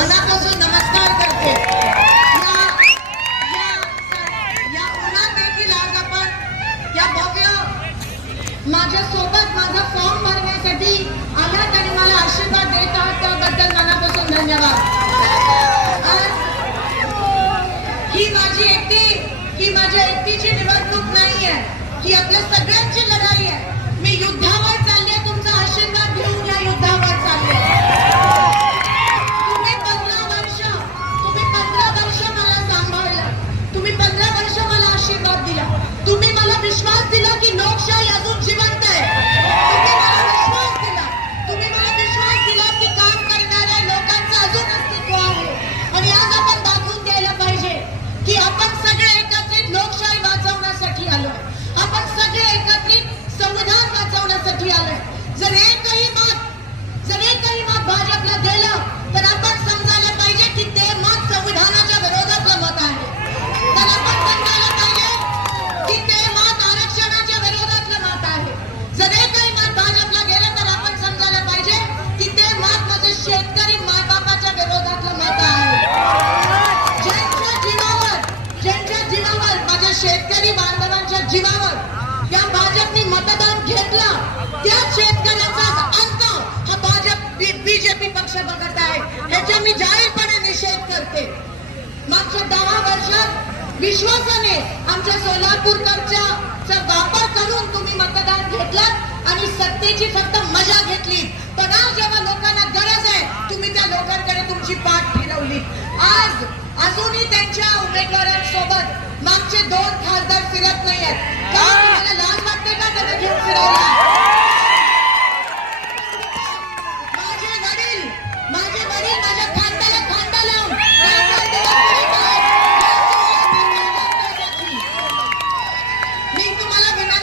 मनापासून नमस्कार करते. या उन्हात देखील आज आपण या भव्य माझ्या सोबत माझा फॉर्म भरण्यासाठी आलात आणि मला आशीर्वाद देत आहात त्याबद्दल मनापासून धन्यवाद. आज ही माझी एकटी ही माझ्या एकटीची निवडणूक नाहीये. ही आपल्या सगळ्यांची आपण सगळे एकत्रित संविधान वाचवण्यासाठी आलोय. जर एकही मत जर एकही मत भाजपला दिलं तर आपण समजायला पाहिजे की ते मत संविधानाच्या विरोधातलं मत आहे. तर आपण समजायला पाहिजे की ते मत आरक्षणाच्या विरोधातलं मत आहे. जर एकही मत भाजपला गेलं तर आपण समजायला पाहिजे की ते मत माझे शेतकरी मायबापाच्या विरोधातलं मत आहे. ज्यांच्या जीवावर ज्यांच्या जीवावर माझ्या शेतकरी बांधवांच्या जीवावर निषेध करते. मागच्या दहा वर्षात विश्वासाने आमच्या सोलापूरकरच्या चा वापर करून तुम्ही मतदान घेतलात आणि सत्तेची फक्त मजा घेतली पण आज जेव्हा लोकांना गरज आहे तुम्ही त्या लोकांकडे तुमची पाठ फिरवली आज अजूनही त्यांच्या उमेदवारांसोबत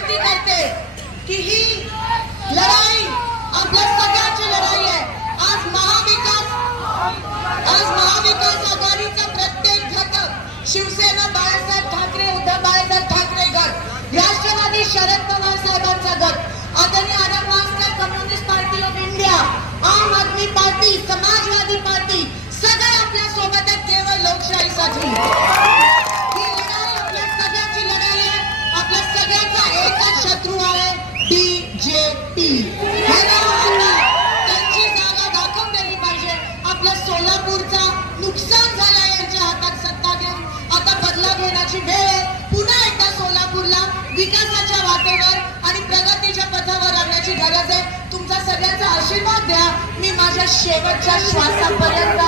विनंती करते की ही लढाई आपल्या सगळ्याची लढाई आहे. आज महाविकास आज महाविकास आघाडीचा प्रत्येक घटक शिवसेना बाळासाहेब ठाकरे उद्धव बाळासाहेब वाटेवर आणि प्रगतीच्या पथावर आणण्याची गरज आहे. तुमचा सगळ्यांचा आशीर्वाद द्या. मी माझ्या शेवटच्या श्वासापर्यंत